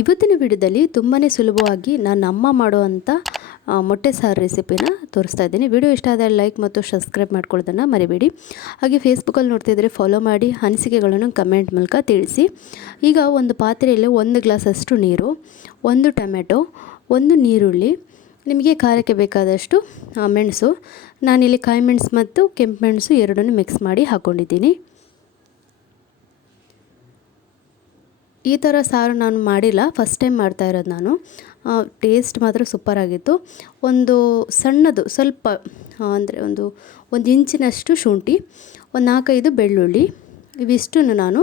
ಇವತ್ತಿನ ವಿಡಿಯೋದಲ್ಲಿ ತುಂಬಾ ಸುಲಭವಾಗಿ ನಾನು ಅಮ್ಮ ಮಾಡುವಂಥ ಮೊಟ್ಟೆ ಸಾರು ರೆಸಿಪಿನ ತೋರಿಸ್ತಾ ಇದ್ದೀನಿ. ವಿಡಿಯೋ ಇಷ್ಟ ಆದರೆ ಲೈಕ್ ಮತ್ತು ಸಬ್ಸ್ಕ್ರೈಬ್ ಮಾಡ್ಕೊಳ್ಳೋದನ್ನು ಮರಿಬೇಡಿ. ಹಾಗೆ ಫೇಸ್ಬುಕ್ಕಲ್ಲಿ ನೋಡ್ತಿದ್ರೆ ಫಾಲೋ ಮಾಡಿ, ಅನಿಸಿಕೆಗಳನ್ನು ಕಮೆಂಟ್ ಮೂಲಕ ತಿಳಿಸಿ. ಈಗ ಒಂದು ಪಾತ್ರೆಯಲ್ಲಿ 1 ಗ್ಲಾಸಷ್ಟು ನೀರು, 1 ಟೊಮೆಟೊ, 1 ಈರುಳ್ಳಿ, ನಿಮಗೆ ಖಾರಕ್ಕೆ ಬೇಕಾದಷ್ಟು ಮೆಣಸು, ನಾನಿಲ್ಲಿ ಕಾಯಿ ಮೆಣಸು ಮತ್ತು ಕೆಂಪು ಮೆಣಸು ಎರಡನ್ನೂ ಮಿಕ್ಸ್ ಮಾಡಿ ಹಾಕ್ಕೊಂಡಿದ್ದೀನಿ. ಈ ಥರ ಸಾರು ನಾನು ಮಾಡಿಲ್ಲ, ಫಸ್ಟ್ ಟೈಮ್ ಮಾಡ್ತಾ ಇರೋದು ನಾನು. ಟೇಸ್ಟ್ ಮಾತ್ರ ಸೂಪರಾಗಿತ್ತು. ಒಂದು ಸಣ್ಣದು ಸ್ವಲ್ಪ ಅಂದರೆ ಒಂದು ಇಂಚಿನಷ್ಟು ಶುಂಠಿ, ಒಂದು 4-5 ಬೆಳ್ಳುಳ್ಳಿ, ಇವಿಷ್ಟನ್ನು ನಾನು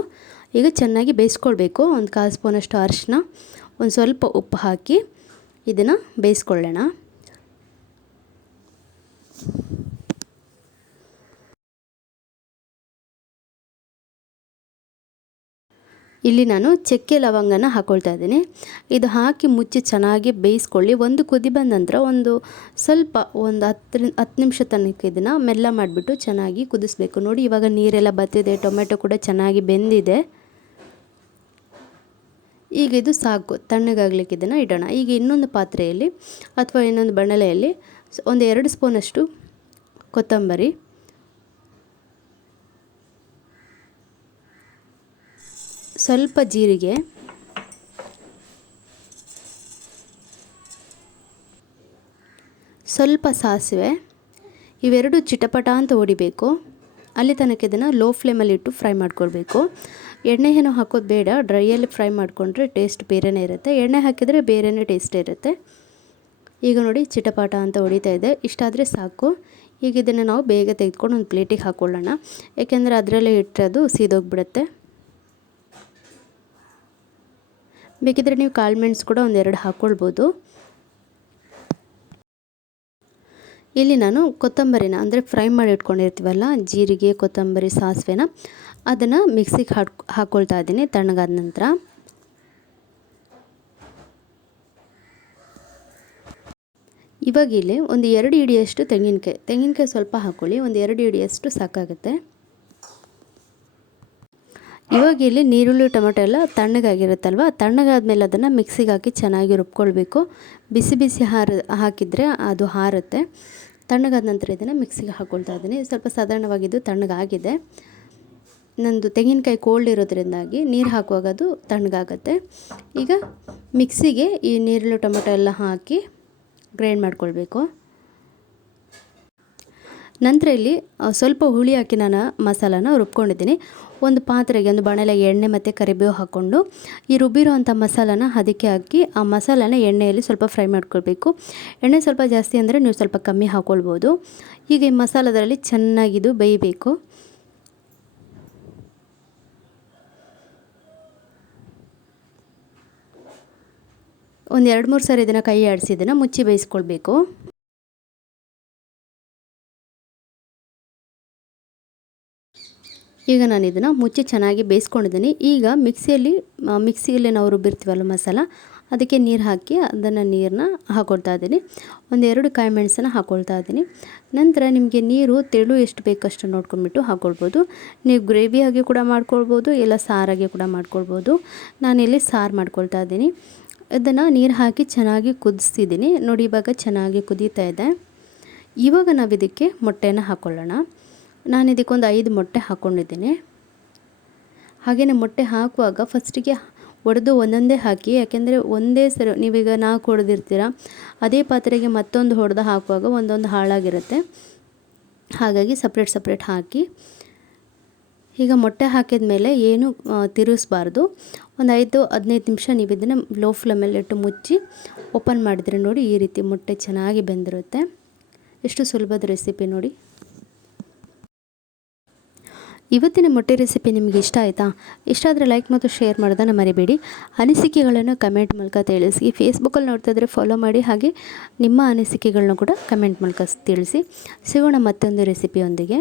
ಈಗ ಚೆನ್ನಾಗಿ ಬೇಯಿಸ್ಕೊಳ್ಬೇಕು. ಒಂದು 1/4 ಸ್ಪೂನಷ್ಟು ಅರಿಶಿನ, ಒಂದು ಸ್ವಲ್ಪ ಉಪ್ಪು ಹಾಕಿ ಇದನ್ನು ಬೇಯಿಸ್ಕೊಳ್ಳೋಣ. ಇಲ್ಲಿ ನಾನು ಚಕ್ಕೆ ಲವಂಗನ ಹಾಕ್ಕೊಳ್ತಾ ಇದ್ದೀನಿ. ಇದು ಹಾಕಿ ಮುಚ್ಚಿ ಚೆನ್ನಾಗಿ ಬೇಯಿಸ್ಕೊಳ್ಳಿ. ಒಂದು ಕುದಿ ಬಂದ ನಂತರ ಒಂದು 10 ನಿಮಿಷ ತನಕ ಇದನ್ನು ಮೆಲ್ಲ ಮಾಡಿಬಿಟ್ಟು ಚೆನ್ನಾಗಿ ಕುದಿಸ್ಬೇಕು. ನೋಡಿ, ಇವಾಗ ನೀರೆಲ್ಲ ಬತ್ತಿದೆ, ಟೊಮೆಟೊ ಕೂಡ ಚೆನ್ನಾಗಿ ಬೆಂದಿದೆ. ಈಗ ಇದು ಸಾಕು, ತಣ್ಣಗಾಗ್ಲಿಕ್ಕೆ ಇದನ್ನು ಇಡೋಣ. ಈಗ ಇನ್ನೊಂದು ಪಾತ್ರೆಯಲ್ಲಿ ಅಥವಾ ಇನ್ನೊಂದು ಬಾಣಲೆಯಲ್ಲಿ ಒಂದು 2 ಸ್ಪೂನಷ್ಟು ಕೊತ್ತಂಬರಿ, ಸ್ವಲ್ಪ ಜೀರಿಗೆ, ಸ್ವಲ್ಪ ಸಾಸಿವೆ, ಇವೆರಡು ಚಿಟಪಟ ಅಂತ ಹೊಡಿಬೇಕು. ಅಲ್ಲಿ ತನಕ ಇದನ್ನು ಲೋ ಫ್ಲೇಮಲ್ಲಿ ಇಟ್ಟು ಫ್ರೈ ಮಾಡ್ಕೊಳ್ಬೇಕು. ಎಣ್ಣೆ ಏನೋ ಹಾಕೋದು ಬೇಡ, ಡ್ರೈಯಲ್ಲಿ ಫ್ರೈ ಮಾಡಿಕೊಂಡ್ರೆ ಟೇಸ್ಟ್ ಬೇರೆಯೇ ಇರುತ್ತೆ. ಎಣ್ಣೆ ಹಾಕಿದರೆ ಬೇರೆಯೇ ಟೇಸ್ಟ್ ಇರುತ್ತೆ. ಈಗ ನೋಡಿ, ಚಿಟಪಟ ಅಂತ ಹೊಡಿತಾ ಇದೆ. ಇಷ್ಟಾದರೆ ಸಾಕು. ಈಗ ಇದನ್ನು ನಾವು ಬೇಗ ತೆಗೆದುಕೊಂಡು ಒಂದು ಪ್ಲೇಟಿಗೆ ಹಾಕ್ಕೊಳ್ಳೋಣ, ಯಾಕೆಂದರೆ ಅದರಲ್ಲೇ ಇಟ್ಟರೆ ಅದು ಸೀದೋಗ್ಬಿಡುತ್ತೆ. ಬೇಕಿದ್ರೆ ನೀವು ಕಾಳು ಮೆಣಸು ಕೂಡ 1-2 ಹಾಕ್ಕೊಳ್ಬೋದು. ಇಲ್ಲಿ ನಾನು ಕೊತ್ತಂಬರಿನ ಅಂದರೆ ಫ್ರೈ ಮಾಡಿ ಇಟ್ಕೊಂಡಿರ್ತೀವಲ್ಲ, ಜೀರಿಗೆ, ಕೊತ್ತಂಬರಿ, ಸಾಸಿವೆನ ಅದನ್ನು ಮಿಕ್ಸಿಗೆ ಹಾಕ್ಕೊಳ್ತಾ ಇದ್ದೀನಿ ತಣ್ಣಗಾದ ನಂತರ. ಇವಾಗ ಇಲ್ಲಿ ಒಂದು 2 ಹಿಡಿಯಷ್ಟು ತೆಂಗಿನಕಾಯಿ ಸ್ವಲ್ಪ ಹಾಕ್ಕೊಳ್ಳಿ. ಒಂದು 2 ಹಿಡಿಯಷ್ಟು ಸಾಕಾಗುತ್ತೆ. ಇವಾಗ ಇಲ್ಲಿ ನೀರುಳ್ಳಿ, ಟೊಮೆಟೊ ಎಲ್ಲ ತಣ್ಣಗಾಗಿರುತ್ತಲ್ವ, ತಣ್ಣಗಾದ್ಮೇಲೆ ಅದನ್ನು ಮಿಕ್ಸಿಗೆ ಹಾಕಿ ಚೆನ್ನಾಗಿ ರುಬ್ಕೊಳ್ಬೇಕು. ಬಿಸಿ ಹಾಕಿದರೆ ಅದು ಹಾರುತ್ತೆ. ತಣ್ಣಗಾದ ನಂತರ ಇದನ್ನು ಮಿಕ್ಸಿಗೆ ಹಾಕ್ಕೊಳ್ತಾ ಇದ್ದೀನಿ. ಸ್ವಲ್ಪ ಸಾಧಾರಣವಾಗಿದ್ದು ತಣ್ಣಗಾಗಿದೆ. ನಂದು ತೆಂಗಿನಕಾಯಿ ಕೋಲ್ಡ್ ಇರೋದ್ರಿಂದಾಗಿ ನೀರು ಹಾಕುವಾಗ ಅದು ತಣ್ಣಗಾಗುತ್ತೆ. ಈಗ ಮಿಕ್ಸಿಗೆ ಈ ನೀರುಳ್ಳಿ, ಟೊಮೆಟೊ ಎಲ್ಲ ಹಾಕಿ ಗ್ರೈಂಡ್ ಮಾಡ್ಕೊಳ್ಬೇಕು. ನಂತರ ಇಲ್ಲಿ ಸ್ವಲ್ಪ ಹುಳಿ ಹಾಕಿ ನಾನು ಮಸಾಲಾನ ರುಬ್ಕೊಂಡಿದ್ದೀನಿ. ಒಂದು ಪಾತ್ರೆಗೆ, ಒಂದು ಬಾಣಲೆಗೆ ಎಣ್ಣೆ ಮತ್ತು ಕರಿಬೇವು ಹಾಕ್ಕೊಂಡು ಈ ರುಬ್ಬಿರೋವಂಥ ಮಸಾಲಾನ ಅದಕ್ಕೆ ಹಾಕಿ ಆ ಮಸಾಲಾನ ಎಣ್ಣೆಯಲ್ಲಿ ಸ್ವಲ್ಪ ಫ್ರೈ ಮಾಡ್ಕೊಳ್ಬೇಕು. ಎಣ್ಣೆ ಸ್ವಲ್ಪ ಜಾಸ್ತಿ ಅಂದರೆ ನೀವು ಸ್ವಲ್ಪ ಕಮ್ಮಿ ಹಾಕ್ಕೊಳ್ಬೋದು. ಈಗ ಈ ಮಸಾಲದಲ್ಲಿ ಚೆನ್ನಾಗಿದು ಬೇಯಬೇಕು. ಒಂದು 2-3 ಸಾರಿ ಇದನ್ನು ಕೈ ಆಡಿಸಿ ಇದನ್ನು ಮುಚ್ಚಿ ಬೇಯಿಸ್ಕೊಳ್ಬೇಕು. ಈಗ ನಾನು ಇದನ್ನು ಮುಚ್ಚಿ ಚೆನ್ನಾಗಿ ಬೇಯಿಸ್ಕೊಂಡಿದ್ದೀನಿ. ಈಗ ಮಿಕ್ಸಿಯಲ್ಲಿ ನಾವು ರುಬ್ಬಿರ್ತೀವಲ್ಲ ಮಸಾಲ, ಅದಕ್ಕೆ ನೀರು ಹಾಕಿ ನೀರನ್ನ ಹಾಕ್ಕೊಳ್ತಾ ಇದ್ದೀನಿ. 1-2 ಕಾಯಿ ಮೆಣಸನ್ನು ಹಾಕ್ಕೊಳ್ತಾ ಇದ್ದೀನಿ. ನಂತರ ನಿಮಗೆ ನೀರು ತೆಳು ಎಷ್ಟು ಬೇಕಷ್ಟು ನೋಡ್ಕೊಂಡ್ಬಿಟ್ಟು ಹಾಕ್ಕೊಳ್ಬೋದು. ನೀವು ಗ್ರೇವಿಯಾಗಿ ಕೂಡ ಮಾಡ್ಕೊಳ್ಬೋದು, ಇಲ್ಲ ಸಾರಾಗಿ ಕೂಡ ಮಾಡ್ಕೊಳ್ಬೋದು. ನಾನಿಲ್ಲಿ ಸಾರು ಮಾಡ್ಕೊಳ್ತಾ ಇದ್ದೀನಿ. ಇದನ್ನು ನೀರು ಹಾಕಿ ಚೆನ್ನಾಗಿ ಕುದಿಸ್ತಿದ್ದೀನಿ. ನೋಡಿ, ಇವಾಗ ಚೆನ್ನಾಗಿ ಕುದೀತಾ ಇದೆ. ಇವಾಗ ನಾವು ಇದಕ್ಕೆ ಮೊಟ್ಟೆನ ಹಾಕ್ಕೊಳ್ಳೋಣ. ನಾನು ಇದಕ್ಕೊಂದು 5 ಮೊಟ್ಟೆ ಹಾಕ್ಕೊಂಡಿದ್ದೀನಿ. ಹಾಗೆಯೇ ಮೊಟ್ಟೆ ಹಾಕುವಾಗ ಫಸ್ಟಿಗೆ ಒಡೆದು ಒಂದೊಂದೇ ಹಾಕಿ, ಯಾಕೆಂದರೆ ಒಂದೇ ಸರಿ ನೀವೀಗ 4 ಹೊಡೆದಿರ್ತೀರ, ಅದೇ ಪಾತ್ರೆಗೆ ಮತ್ತೊಂದು ಹೊಡೆದು ಹಾಕುವಾಗ ಒಂದೊಂದು ಹಾಳಾಗಿರುತ್ತೆ. ಹಾಗಾಗಿ ಸಪ್ರೇಟ್ ಹಾಕಿ. ಈಗ ಮೊಟ್ಟೆ ಹಾಕಿದ ಮೇಲೆ ಏನು ತಿರುಗಿಸ್ಬಾರ್ದು. ಒಂದು 5-15 ನಿಮಿಷ ನೀವು ಇದನ್ನು ಲೋ ಫ್ಲೇಮಲ್ಲಿ ಇಟ್ಟು ಮುಚ್ಚಿ ಓಪನ್ ಮಾಡಿದರೆ ನೋಡಿ, ಈ ರೀತಿ ಮೊಟ್ಟೆ ಚೆನ್ನಾಗಿ ಬೆಂದಿರುತ್ತೆ. ಎಷ್ಟು ಸುಲಭದ ರೆಸಿಪಿ ನೋಡಿ. ಇವತ್ತಿನ ಮೊಟ್ಟೆ ರೆಸಿಪಿ ನಿಮಗೆ ಇಷ್ಟ ಆಯಿತಾ? ಇಷ್ಟ ಆದರೆ ಲೈಕ್ ಮತ್ತು ಶೇರ್ ಮಾಡೋದನ್ನು ಮರಿಬೇಡಿ. ಅನಿಸಿಕೆಗಳನ್ನು ಕಮೆಂಟ್ ಮೂಲಕ ತಿಳಿಸಿ. ಫೇಸ್ಬುಕ್ಕಲ್ಲಿ ನೋಡ್ತಾ ಇದ್ದರೆ ಫಾಲೋ ಮಾಡಿ. ಹಾಗೆ ನಿಮ್ಮ ಅನಿಸಿಕೆಗಳನ್ನ ಕೂಡ ಕಮೆಂಟ್ ಮೂಲಕ ತಿಳಿಸಿ. ಸಿಗೋಣ ಮತ್ತೊಂದು ರೆಸಿಪಿಯೊಂದಿಗೆ.